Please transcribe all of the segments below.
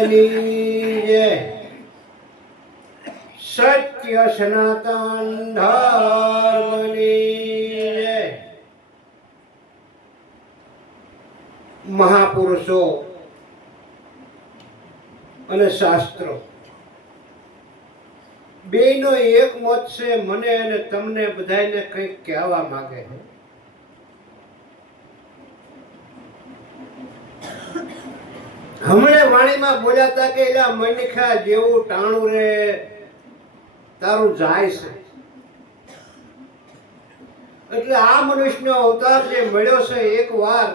મહારાજની જય. સત્ય સનાતન ધર્મની જય. મહાપુરુષો અને શાસ્ત્રો બેયનો એક મત છે. મને અને તમને બધાને કંઈક કહેવા માંગે છે. હમણે વાણીમાં બોલ્યા હતા કે એલા મનખા જેવું ટાણું રે તારું જાય છે. એટલે આ મનુષ્યનો અવતાર જે મળ્યો છે, એક વાર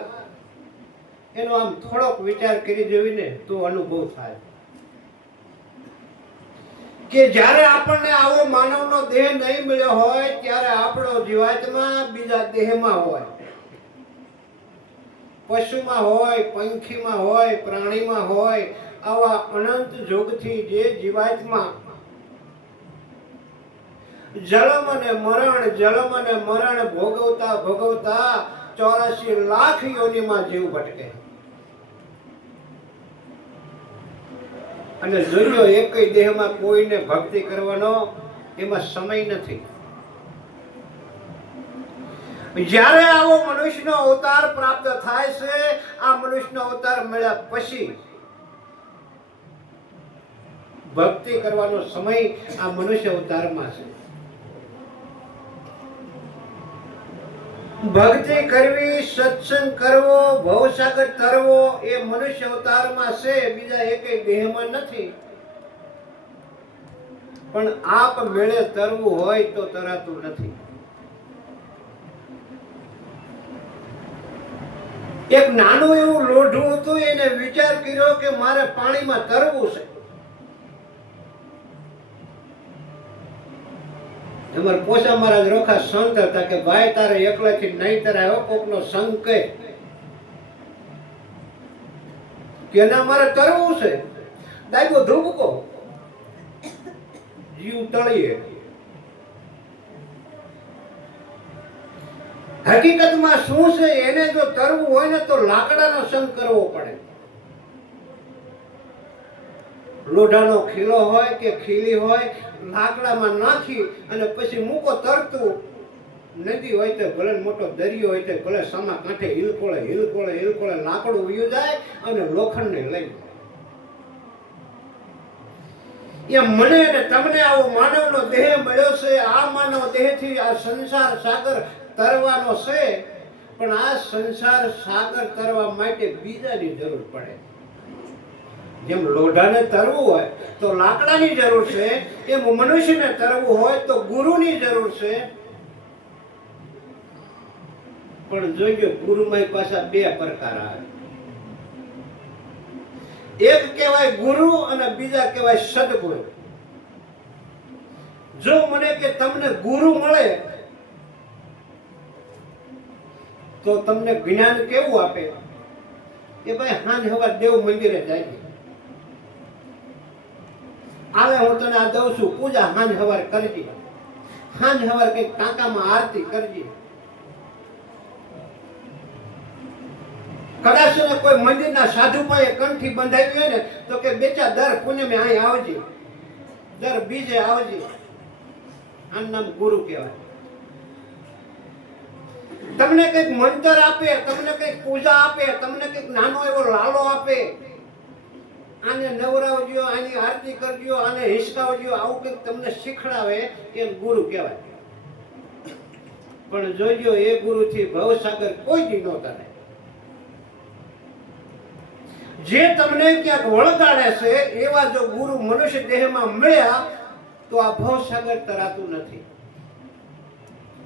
એનો આમ થોડોક વિચાર કરી જોઈને તો અનુભવ થાય કે જ્યારે આપણને આવો માનવનો દેહ નહીં મળ્યો હોય ત્યારે આપણો જીવાત્મા બીજા દેહમાં હોય, પશુમાં હોય, પંખીમાં હોય, પ્રાણીમાં હોય. આવા અનંત જોગથી જે જીવાત્મા જન્મ અને મરણ ભોગવતા 84 લાખ યોનિમાં જીવ ભટકે. અને જોજો એકય દેહમાં કોઈને ભક્તિ કરવાનો એમાં સમય નથી. જ્યારે આવો મનુષ્યનો અવતાર પ્રાપ્ત થાય છે, આ મનુષ્યનો અવતાર મળ્યા પછી ભક્તિ કરવાનો સમય આ મનુષ્ય અવતારમાં છે. ભક્તિ કરવી, સત્સંગ કરવો, ભવસાગર તરવો એ મનુષ્ય અવતારમાં છે, બીજા એકેય દેહમાં નથી. પણ આપ મેળે તરવું હોય તો તરાતું નથી. એક નાનું એવું લોઢું હતું, એને વિચાર કર્યો કે મારે પાણીમાં તરવું છે. અમાર પોસા મહારાજ રોખા સંત હતા કે ભાઈ તારે એકલાથી નહીં તરાયો, કોકનો સંગ કહે કે ના મારે તરવું છે. દાયકો ધૂબકો જીવ તળીએ. હકીકતમાં શું છે, એને જો તરવું હોય ને તો લાકડાનો સંગ કરવો પડે. લોઢાનો ખીલો હોય કે ખીલી હોય, લાકડામાં નાખી અને પછી મૂકો તરતું. નદી હોય તો ભલે મોટો દરિયો હોય તો ભલે સામા કાંઠે હિલકોળે લાકડું ઉયું જાય અને લોખંડને લઈ. એમ મને અને તમને આવો માનવનો દેહ મળ્યો છે. આ માનવ દેહથી આ સંસાર સાગર તરવાનો છે. પણ આ સંસાર સાગર તરવા માટે બીજાની જરૂર પડે. જેમ લોઢાને તરવું હોય તો લાકડાની જરૂર છે, એમ મનુષ્યને તરવું હોય તો ગુરુની જરૂર છે. પણ જોઈજો ગુરુમાં પાછા બે પ્રકાર આવે. એક કહેવાય ગુરુ અને બીજા કહેવાય સદગુરુ. જો મને કે તમને ગુરુ મળે તો તમને જ્ઞાન કેવું આપે કે ભાઈ હાંજ હવાર દેવ મંદિરે જાય, આલે હું તને આ દઉં છું પૂજા, હાંજ હવાર કરજે. હાંજ હવાર કઈક ટાંકામાં આરતી કરજે. કદાચ ને કોઈ મંદિરના સાધુ પાસે કંઠી બંધાવી હોય ને તો કે બેચા દર પૂનમે અહીં આવજે, દર બીજે આવજે. આનું નામ ગુરુ કહેવાય. તમને કઈક મંતર આપે, તમને કઈક પૂજા આપે, તમને કઈક નાનો એવો લાલો આપે, આને નવરાવજો, આની આરતી કરજો, આને હિસકાવજો, આવું કંઈક તમને શીખડાવે એ ગુરુ કહેવાય. પણ જોજો એ ગુરુથી ભવસાગર કોઈ દી ન તરે. જે તમને ક્યાંક વળગાડે છે એવા જો ગુરુ મનુષ્ય દેહમાં મળ્યા તો આ ભવસાગર તરાતું નથી.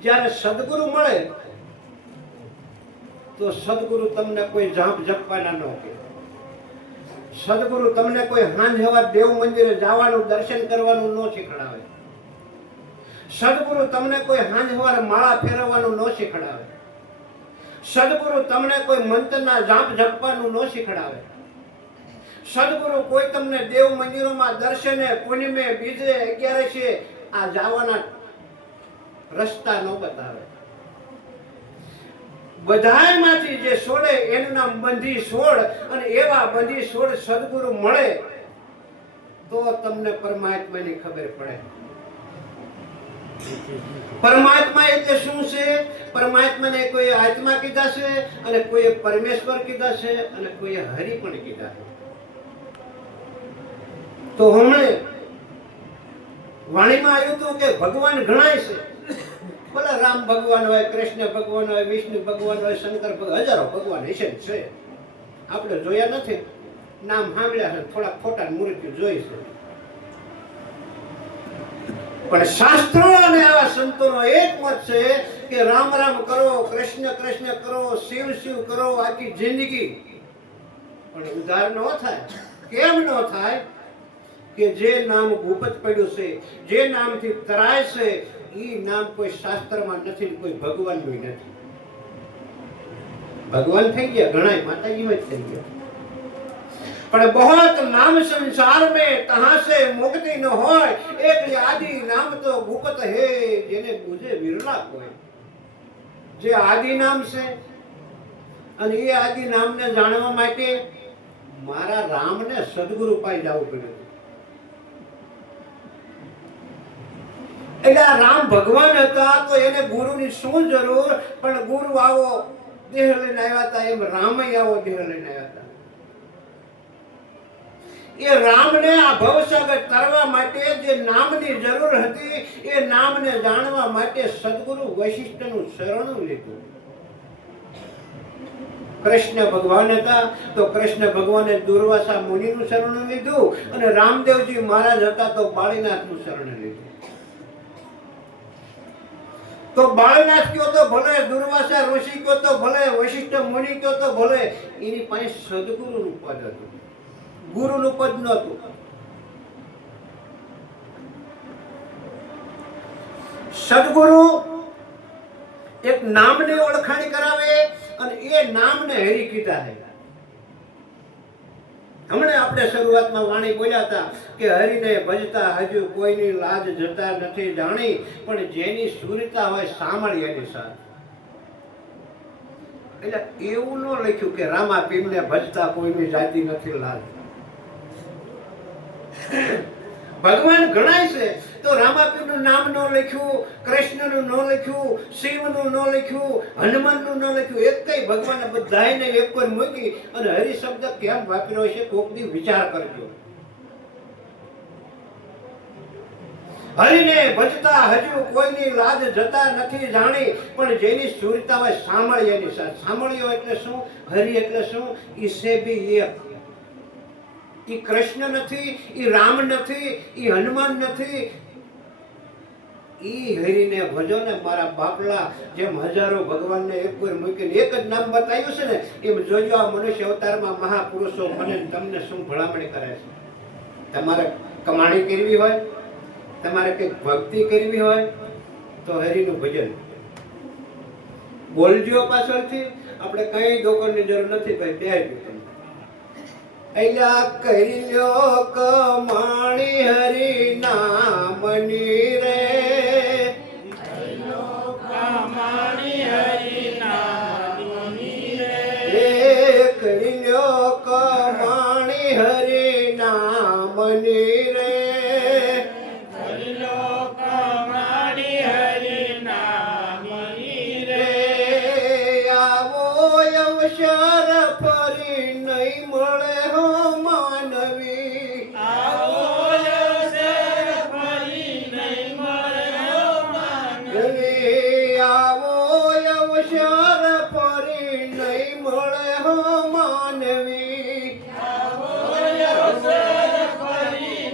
જ્યારે સદગુરુ મળે તો સદગુરુ તમને કોઈ ઝાંપ ઝપવાના ન કહે. સદગુરુ તમને કોઈ હાંજ હવાર દેવ મંદિરે જવાનું, દર્શન કરવાનું ન શીખડાવે. સદગુરુ તમને કોઈ હાંજ હવાર માળા ફેરવવાનું ન શીખડાવે. સદગુરુ તમને કોઈ મંત્રના જાપ જપવાનું ન શીખડાવે. સદગુરુ કોઈ તમને દેવ મંદિરોમાં દર્શને, પૂનમે, બીજે, 11 આ જવાના રસ્તા ન બતાવે. બધાયમાંથી જે છોડે એનું નામ બંધી છોડ, અને એવા બંધી છોડ સદગુરુ મળે તો તમને પરમાત્માની ખબર પડે. પરમાત્મા એટલે શું છે? પરમાત્માને કોઈ આત્મા કીધા છે, અને કોઈએ પરમેશ્વર કીધા છે, અને કોઈએ હરિ પણ કીધા છે. તો હમણે વાણીમાં આવ્યું હતું કે ભગવાન ઘણાય છે. ભલે રામ ભગવાન હોય, કૃષ્ણ ભગવાન હોય, વિષ્ણુ ભગવાન હોય, શંકર ભગવાન, હજારો ભગવાન હશે જ છે. આપણે જોયા નથી, નામ સાંભળ્યા છે, થોડા ખોટા મૂર્તિઓ જોઈ છે. પણ શાસ્ત્રો અને આવા સંતોનો એક મત છે કે રામ રામ કરો, કૃષ્ણ કૃષ્ણ કરો, શિવ શિવ કરો આખી જિંદગી, પણ ઉદ્ધાર ન થાય. કેમ ન થાય? કે જે નામ ગુપ્ત પડ્યું છે, જે નામથી તરાય છે, એ નામ કોઈ શાસ્ત્રમાં નથી, કોઈ ભગવાનનું નથી. ભગવાન થઈ ગયા ઘણા, માતાજીમાં જ થઈ ગયા, પણ बहुत नाम संसार में कहां से मुक्ति न होय, एक आदि नाम तो गुप्त है, જેને બુझे વિરલા કોઈ. જે આદિ નામ છે, અને એ આદિ નામને જાણવા માટે મારા રામને સદગુરુ પાસે જવું પડ્યું. એટલે રામ ભગવાન હતા તો એને ગુરુની શું જરૂર? પણ ગુરુ આવો દેહ લઈને આવ્યા હતા, એમ રામય આવો દેહ લઈને આવ્યા હતા. એ રામને આ ભવસાગર તરવા માટે જે નામની જરૂર હતી, એ નામને જાણવા માટે સદગુરુ વશિષ્ઠનું શરણું લીધું. કૃષ્ણ ભગવાન હતા તો કૃષ્ણ ભગવાને દુર્વાસા મુનિનું શરણું લીધું, અને રામદેવજી મહારાજ હતા તો બાળીનાથનું શરણ લીધું. તો બાળનાથ કયો તો ભલે, દુર્વાસા ઋષિ કયો તો ભલે, વશિષ્ઠ મુનિ કયો તો ભલે, એની પાસે સદગુરુનું પદ હતું, ગુરુનું પદ નહોતું. સદગુરુ એક નામની ઓળખાણ કરાવે, અને એ નામને હરિ કીધા છે. હમણે આપણે શરૂઆતમાં વાણી બોલ્યા હતા કે હરિને ભજતા હજુ કોઈની લાજ જતા નથી જાણી, પણ જેની સુરતા હોય સાંભળી એની સાથે. એટલે એવું ન લખ્યું કે રામા પીરને ભજતા કોઈની જાતિ નથી લાજ. ભગવાન ઘણાય છે તો રામાપીરનું નામ ન લખ્યું, કૃષ્ણનું ન લખ્યું, શિવનું ન લખ્યું, હનુમાનનું ન લખ્યું, એક કઈ ભગવાને બધાને એક પર મૂકી અને હરિ શબ્દ કેમ વાપર્યો છે? કોક દી વિચાર કરજો. હરિને ભજતા હજુ કોઈની લાજ જતા નથી જાણી, પણ જેની સુરતા હોય સાંભળી એની સાથે. સાંભળ્યો એટલે શું? હરિ એટલે શું? ઈસે ભી એક. ઈ કૃષ્ણ નથી, ઈ રામ નથી, ઈ હનુમાન નથી, ઈ હરિને ભજો ને મારા બાપલા. જેમ હજારો ભગવાનને એક પર મૂકીને એક જ નામ બતાવ્યું છે ને, એમ જોજો આ મનુષ્ય અવતારમાં મહાપુરુષો મને તમને શું ભલામણી કરે છે. તમારે કમાણી કરવી હોય, તમારે કંઈક ભક્તિ કરવી હોય તો હરિનું ભજન બોલજો. પાછળથી આપણે કઈ દોકરની જરૂર નથી ભાઈ, બે અલ્યા કરી લ્યો કમાણી હરિ નામની રે, કમાણી હરિ નામની રે, કરી લ્યો કમાણી હરિ નામની રે, કરી લો કમાણી હરિ નામની રે. આવો અવસર ફરી નહીં મળે હો માનવી, આવો અવસર ફરી નહીં મળે હો માનવી, આવો અવસર ફરી નહીં મળે હો માનવી, આવો અવસર ફરી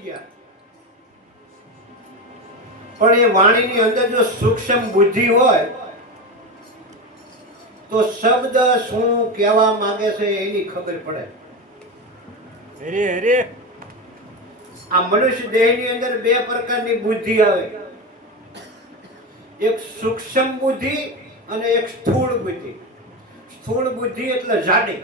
પહોંચી ગયા. પણ એ વાણીની અંદર જો સૂક્ષ્મ બુદ્ધિ હોય તો શબ્દ શું કહેવા માંગે છે એની ખબર પડે. હરે હરે આ મનુષ્ય દેહની અંદર બે પ્રકારની બુદ્ધિ આવે, એક સૂક્ષ્મ બુદ્ધિ અને એક સ્થૂળ બુદ્ધિ. સ્થૂળ બુદ્ધિ એટલે જાડી.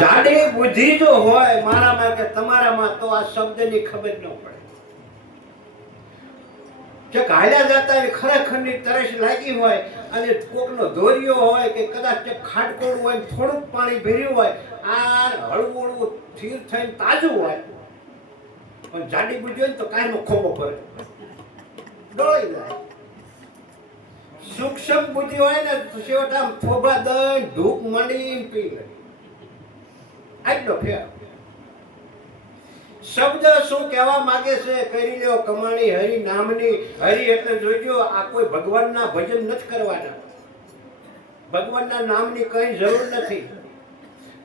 જાડી બુદ્ધિ જો હોય મારામાં કે તમારામાં તો આ શબ્દની ખબર ન પડે. જે હાલ્યા જતા ખરેખરની તરસ લાગી હોય અને કોકનો દોરિયો હોય કે કદાચ ખાટકોડું હોય થોડુંક પાણી ભર્યું હોય આ હળવું હળવું સ્થિર થઈને તાજું હોય, પણ જાડી બુદ્ધિ હોય ને તો કાયનો ખોબો ભરે ડોળી જાય. સૂક્ષ્મ બુદ્ધિ હોય ને તો છેવટે આમ થોભા દઈને ધૂપ માંડીને પી લે. આટલો ફેર. શબ્દ શું કહેવા માંગે છે કરી લ્યો કમાણી હરિ નામની. હરિ એટલે જોજો આ કોઈ ભગવાનના ભજન નથી કરવાના, ભગવાનના નામની કઈ જરૂર નથી.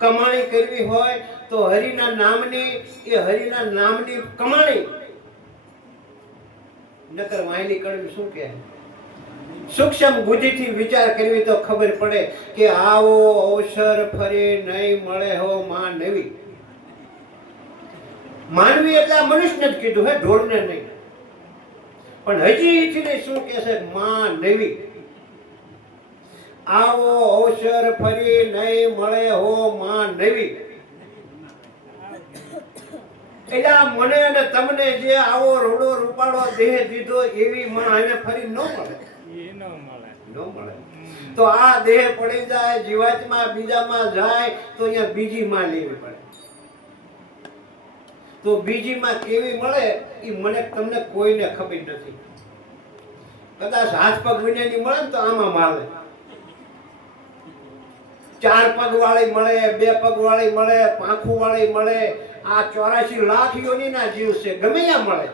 કમાણી કરવી હોય તો હરિના નામની, એ હરિના નામની કમાણી. નકર વાયલી કડવી શું કહે. સૂક્ષ્મ બુદ્ધિથી વિચાર કરવી તો ખબર પડે કે આવો અવસર ફરી નહીં મળે હો માં નવી. માનવી એટલે આ મનુષ્યને જ કીધું હે, ઢોરને નહીં. પણ હજી શું કે છે માં નવી. આવો અવસર ફરી નહીં મળે હો માં નવી. એટલે મને અને તમને જે આવો રૂડો રૂપાળો દેહ દીધો એવી માં હવે ફરી ન મળે. ન મળે તો આ દેહ પડી જાય જીવાતમાં બીજામાં જાય તો અહીંયા બીજી માં લેવી પડે. તો બીજી માં કેવી મળે એ મને તમને કોઈને ખબર નથી. કદાચ હાથ પગ વિનેની મળે ને તો આમાં માલે. 4 પગ વાળી મળે, 2 પગ વાળી મળે, પાંખું વાળી મળે. આ 84 લાખ યોનીના જીવ છે, ગમે ત્યાં મળે.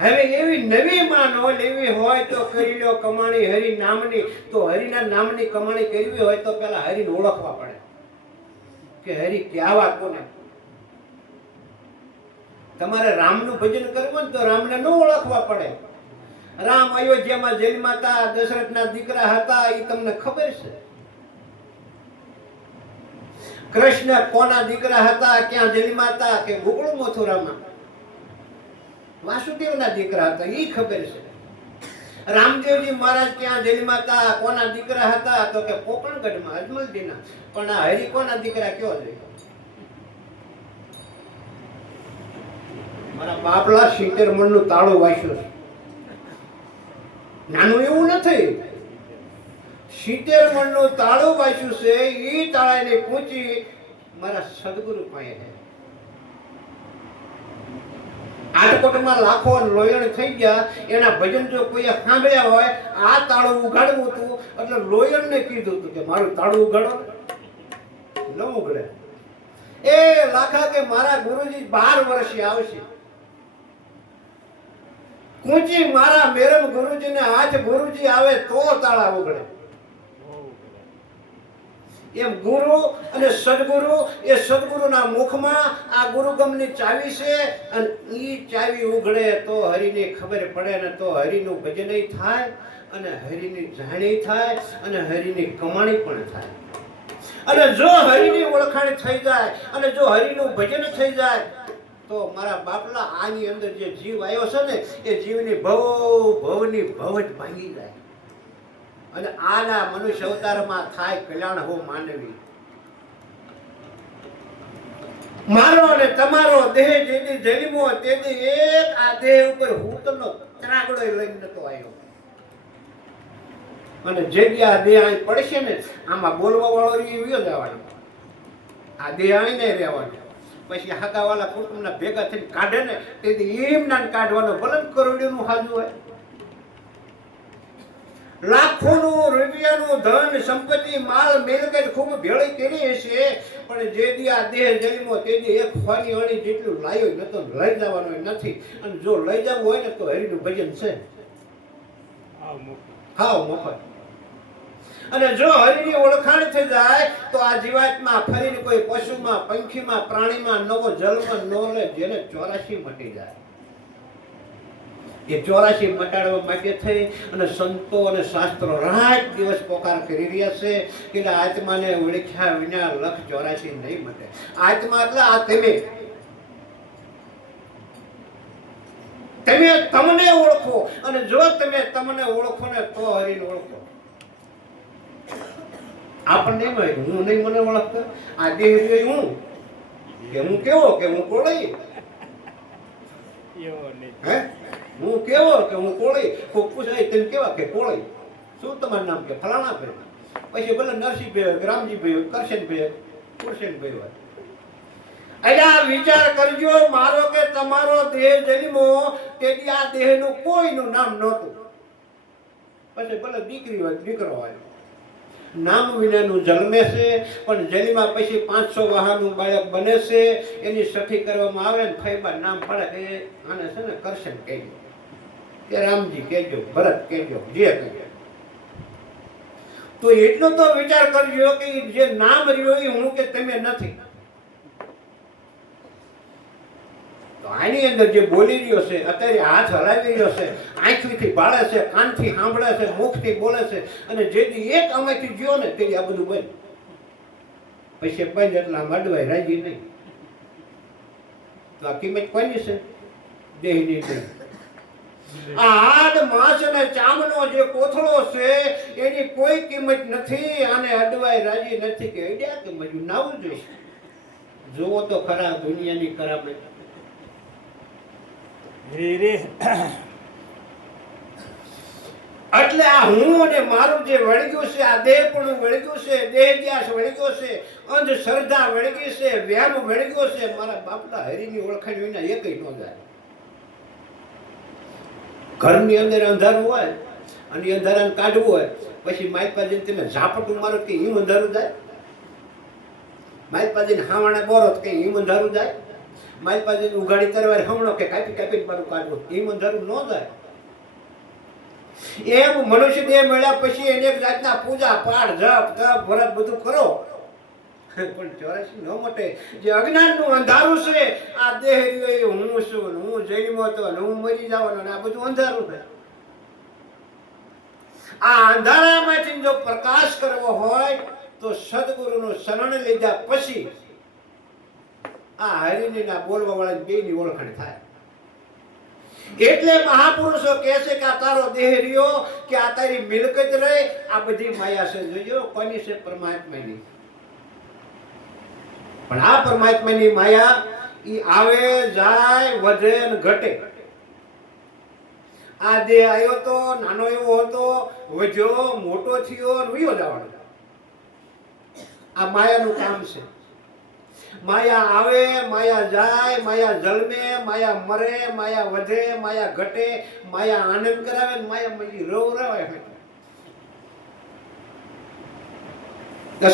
હવે એવી નવી માં નો લેવી હોય તો કરી લ્યો કમાણી હરિ નામની. તો હરિના નામની કમાણી કરવી હોય તો પેલા હરિને ઓળખવા પડે કે હરિ કહેવા કોને. તમારે રામનું ભજન કરવું ને તો રામને ન ઓળખવા પડે. રામ અયોધ્યામાં જન્મ્યા હતા, દશરથના દીકરા હતા, એ તમને ખબર છે. કૃષ્ણ કોના દીકરા હતા, ક્યાં જન્મ્યા હતા, કે ગોકુળ મથુરામાં વાસુદેવના દીકરા હતા, એ ખબર છે. રામદેવજી મહારાજ ક્યાં જન્મ્યા હતા, કોના દીકરા હતા, તો કે પોકણગઢમાં અજમલજીના. પણ આ હરિ કોના દીકરા કયો છે? મારા બાપલા 70 મણનું તાળું વાંચ્યું છે. નાનું એવું નથી. 70 મણનું તાળું વાંચ્યું છે. એ તાળાની પૂંચી મારા સદગુરુ પાસે છે. આટકોટમાં લાખો લોયણ થઈ ગયા. એના ભજન જો કોઈએ સાંભળ્યા હોય, આ તાળું ઉગાડવું હતું એટલે લોયણને કીધું હતું કે મારું તાળું ઉગાડો. ન ઉગડે. એ લાખા કે મારા ગુરુજી 12 વર્ષે આવશે. કુંચી મારા મેરમ ગુરુજીને હાથ ગુરુજી આવે તો તાળા ઉગડે. એમ ગુરુ અને સદગુરુ, એ સદગુરુના મુખમાં આ ગુરુગમની ચાવી છે અને ઈ ચાવી ઉગડે તો હરિની ખબર પડે ને તો હરિનું ભજન થાય અને હરિની જાણી થાય અને હરિની કમાણી પણ થાય. અને જો હરિની ઓળખાણ થઈ જાય અને જો હરિનું ભજન થઈ જાય તો મારા બાપલા આની અંદર જે જીવ આવ્યો છે ને એ જીવની ભવની ભવ જ ભાંગી જાય અને આના મનુષ્ય અવતારમાં થાય કલ્યાણ હો માનવી. મારો અને તમારો દેહ જેથી જન્મો તેથી એક આ દેહ ઉપર હૂતનો ત્રાગડો લઈને નતો આવ્યો. અને જગ્યા દેહ અહીં પડશે ને આમાં બોલવા વાળો રહ્યો જવાનો. આ દેહ અહીં નહીં રહેવાનો. પછી હાકાવાળા કુટુંબના ભેગા થઈને કાઢે ને તેથી એમના કાઢવાનો ભલે કરોડિયોનું હાજુ હોય. લાખોનું રૂપિયાનું ધન સંપત્તિ માલ મિલકત ખૂબ ભેળી કરી હશે પણ જે દી આ દેહ જન્મો તે દી એક ફાની અણી જેટલું લાયો નતો લઈ જવાનો નથી. અને જો લઈ જવું હોય ને તો હરિનું ભજન છે હાવ મફત. અને જો હરિની ઓળખાણ થઈ જાય તો આ જીવાતમાં ફરીને કોઈ પશુમાં, પંખીમાં, પ્રાણીમાં નવો જન્મ ન લે. જેને 84 મટી જાય, એ 84 મટાડવા માટે થઈ અને સંતો અને શાસ્ત્રો રાત દિવસ પોકાર કરી રહ્યા છે કે આત્માને ઓળખ્યા વિના 184 નહીં મટે. આત્મા એટલે આ તમે તમને ઓળખો, અને જો તમે તમને ઓળખો ને તો હરિને ઓળખો. આપણને એમ હોય હું નહીં મને ઓળખતો, આ દેહ હું કે હું કેવો કે હું કોળી, હે હું કેવો કે હું કોળી. કોક પૂછાય તેમ કેવા કે કોળી. શું તમારું નામ કે ફલાણા ભાઈ. પછી ભલે નરસિંહભાઈ હોય, રામજીભાઈ હોય, કરશનભાઈ હોય, કુરશનભાઈ હોય. એટલે વિચાર કરજો, મારો કે તમારો દેહ જન્મો તેથી આ દેહનું કોઈનું નામ નહોતું. પછી ભલે દીકરી હોય, દીકરો હોય, નામ વિનાનું જન્મે છે, પણ જન્મ્યા પછી 500 વાહનનું બાળક બને છે. એની સઠી કરવામાં આવે ને ફૈબા નામ પડે કે આને છે ને કરશન કહેજો, કે રામજી કહેજો, ભરત કહેજો, જે કહેજો. તો એટલો તો વિચાર કરજો કે જે નામ રહ્યો એ હું કે તમે નથી. આની અંદર જે બોલી રહ્યો છે, અત્યારે હાથ હલાવી રહ્યો છે, આંખથી બાળે છે, કાનથી સાંભળે છે, મુખથી બોલે છે, અને જેથી એક આમાંથી જ્યો ને તે આ બધું બંધ. પછી બંધ એટલે આમ અડવાય રાજી નહીં. તો આ કિંમત કોની છે? દેહની નહીં. આ હાડ માંસ અને ચામડો જે કોથળો છે એની કોઈ કિંમત નથી. આને અડવાય રાજી નથી કે અડ્યા કે મજુ નાવું જોઈશે. જોવો તો ખરા દુનિયાની ખરાબ. એટલે આ હું અને મારું જે વળગ્યું છે, આ દેહ પણ વળગ્યું છે, દેહ જ્યાસ વળગ્યો છે, અંધશ્રદ્ધા વળગી છે, વ્યામ વળગ્યો છે. મારા બાપના હરિની ઓળખાણ વિના એકય ન જાય. ઘરની અંદર અંધારું હોય અને અંધારાને કાઢવું હોય, પછી માઇપાજીને તમે ઝાપટું મારો કે હિમ અંધારું જાય. માઇપાજીને હાવણે બોરો કે હિમ અંધારું જાય. માઇપાજીને ઉઘાડી કરવા હમણો કે કાપી કાપીને મારું કાઢવું, હિમ અંધારું ન જાય. એમ મનુષ્ય દેહ મળ્યા પછી એને એક જાતના પૂજા પાઠ, જપ તપ વ્રત બધું કરો, પણ 84 ન મટે. જે અજ્ઞાનનું અંધારું છે, આ દેહ રહ્યો હું છું, હું જન્મ્યો તો, હું મરી જવાનો, આ બધું અંધારું છે. આ અંધારામાંથી જો પ્રકાશ કરવો હોય તો સદગુરુનું શરણ લીધા પછી આ હરિના બોલવા વાળા બેની ઓળખાણ થાય. એટલે મહાપુરુષો કહે છે કે આ તારો દેહ રહ્યો કે આ તારી મિલકત રહે, આ બધી માયા છે. જોજો કોની છે? પરમાત્માની. પણ આ પરમાત્માની માયા ઈ આવે જાય, વધે ને ઘટે. આ દેહ આવ્યો તો નાનો એવો હતો, વધ્યો, મોટો થયો ને વયો જવાનો. આ માયાનું કામ છે. માયા આવે, માયા જાય, માયા જન્મે, માયા મરે, માયા વધે, માયા ઘટે, માયા આનંદ કરાવે ને માયા મળી રોવ રવાય.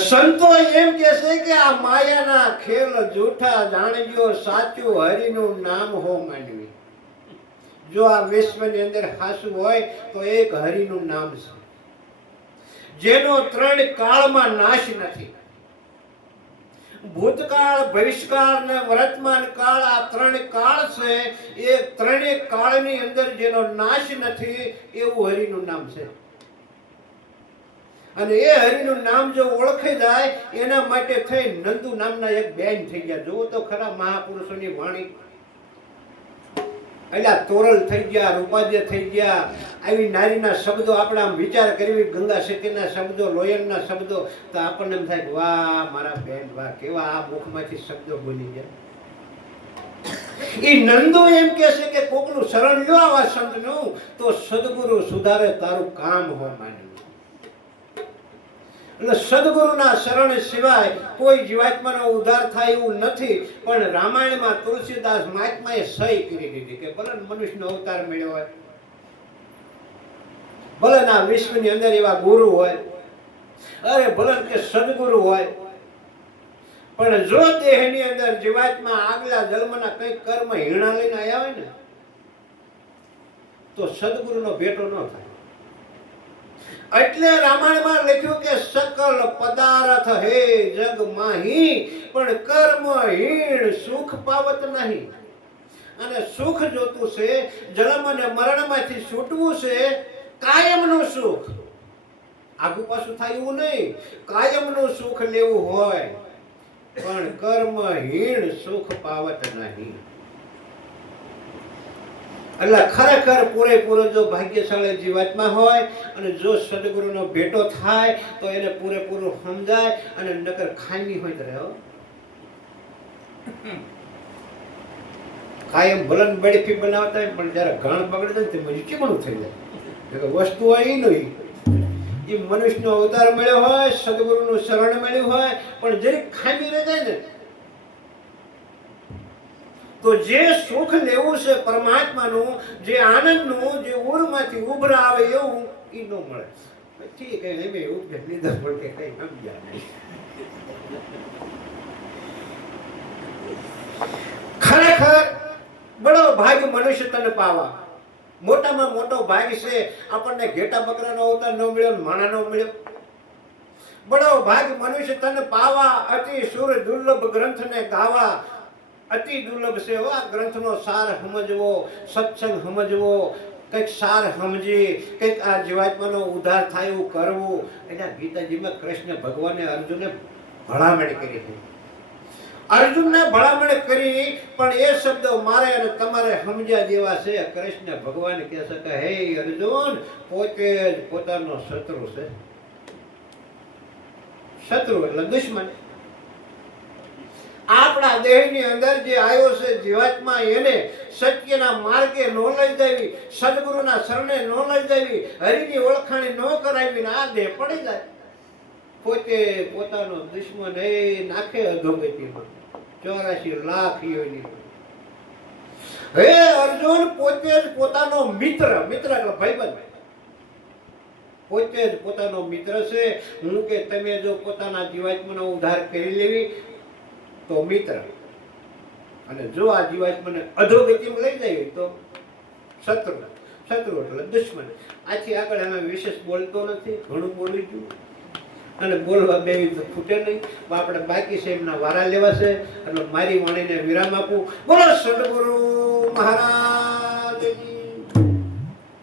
સંતો એમ કે છે કે આ માયાના ખેલ જૂઠા, જાણજો સાચું હરિનું નામ હો માંડવી. જો આ વિશ્વની અંદર હાસું હોય તો એક હરિનું નામ છે, જેનો 3 કાળમાં નાશ નથી. ભૂતકાળ, ભવિષ્યકાળ ને વર્તમાન કાળ, આ 3 કાળ છે. એ 3 કાળની અંદર જેનો નાશ નથી એવું હરિનું નામ છે. અને એ હરિનું નામ જો ઓળખી જાય એના માટે થઈ નંદુ નામના એક બેન થઈ ગયા. જોવો તો ખરા મહાપુરુષોની વાણી. એટલે તોરલ થઈ ગયા, રૂપાદ્ય થઈ ગયા. આવી નારીના શબ્દો આપણે આમ વિચાર કરવી, ગંગા સતીના શબ્દો, લોયણના શબ્દો, તો આપણને એમ થાય વાહ મારા બેન, વાહ કેવા આ મુખમાંથી શબ્દો બોલી ગયા. એ નંદો એમ કે છે કે કોકનું શરણ લ્યો આવા સંતનું તો સદગુરુ સુધારે તારું કામ હો માન્યું. એટલે સદગુરુના શરણ સિવાય કોઈ જીવાત્માનો ઉદ્ધાર થાય એવું નથી. પણ રામાયણમાં તુલસીદાસ મહાત્માએ સહી કરી દીધી કે ભલે મનુષ્યનો અવતાર મળ્યો હોય, ભલે ના વિશ્વની અંદર એવા ગુરુ હોય, અરે ભલે કે સદગુરુ હોય, પણ જો દેહની અંદર જીવાત્મા આગલા જન્મના કંઈક કર્મ હીણા લઈને આવ્યા હોય ને તો સદગુરુનો ભેટો ન થાય. એટલે રામાયણમાં લખ્યું કે સકલ પદાર્થ હે જગ માહી પણ કર્મહીણ સુખ પાવત નહીં. અને સુખ જોતું છે, જન્મ અને મરણમાંથી છૂટવું છે, કાયમનું સુખ. આગુ પાછું થાય એવું નહીં. કાયમનું સુખ લેવું હોય પણ કર્મહીણ સુખ પાવત નહીં. એટલે ખરેખર પૂરેપૂરો જો ભાગ્યશાળી જીવાત્મા હોય અને જો સદગુરુનો ભેટો થાય તો એને પૂરેપૂરું સમજાય. અને નકર ખામી હોય તો રહ્યો કાયમ ભલન બેડફી બનાવતા હોય પણ જ્યારે ઘણ બગડે ને તે ચીમણું થઈ જાય. વસ્તુ હોય એ નહીં. એ મનુષ્યનો અવતાર મળ્યો હોય, સદગુરુનું શરણ મળ્યું હોય, પણ જરીક ખામી રહી જાય ને તો જે સુખ લેવું છે પરમાત્માનું, જે આનંદનું, જે ઉરમાંથી ઉભરા આવે એવું એ ન મળે. ઠીક હે, મેં એવું લીધા પણ કે કઈ સમજ્યા નહીં. ખરેખર બડો ભાગ મનુષ્ય તને પાવા. મોટામાં મોટો ભાગ છે આપણને ઘેટા બકરાનો અવતાર ન મળ્યો, માણા ન મળ્યો. બડો ભાગ મનુષ્ય તને પાવા, અતિ સુર દુર્લભ ગ્રંથને ગાવા. અતિ દુર્લભ છે આ ગ્રંથનો સાર સમજવો, સત્સંગ સમજવો, કંઈક સાર સમજી કંઈક આ જીવાત્માનો ઉદ્ધાર થાય એવું કરવું. એના ગીતાજીમાં કૃષ્ણ ભગવાને અર્જુનને ભલામણ કરી છે. અર્જુનને ભલામણ કરી પણ એ શબ્દો મારે અને તમારે સમજ્યા જેવા છે. કૃષ્ણ ભગવાન કહે છે કે હે અર્જુન, પોતે જ પોતાનો શત્રુ છે. શત્રુ એટલે દુશ્મન. આપણા દેહની અંદર જે આવ્યો છે જીવાત્મા, એને સત્યના માર્ગે નો લઈ જવી, સદગુરુના શરણે નો લઈ જવી, હરિની ઓળખાણી નો કરાવી, આ દેહ પડી જાય. પોતે પોતાનો દુશ્મન એ નાખે અધોગતિમાં 84 લાખ યોની. હે અર્જુન, પોતે જ પોતાનો મિત્ર, મિત્ર એટલે ભાઈબંધ, પોતે જ પોતાનો મિત્ર છે. હું કે તમે જો પોતાના જીવાત્માનો ઉદ્ધાર કરી લેવી તો મિત્ર, અને જો આ જીવાત્માને અધોગતિમાં લઈ જાય તો શત્રુ. શત્રુ એટલે દુશ્મન. આથી આગળ અમે વિશેષ બોલતો નથી, ઘણું બોલી ગયું અને બોલવા બેવી તો ખૂટે નહીં. આપણે બાકી છે એમના વારા લેવા છે. એટલે મારી વાણીને વિરામ આપું. બોલો સદગુરુ મહારાજ.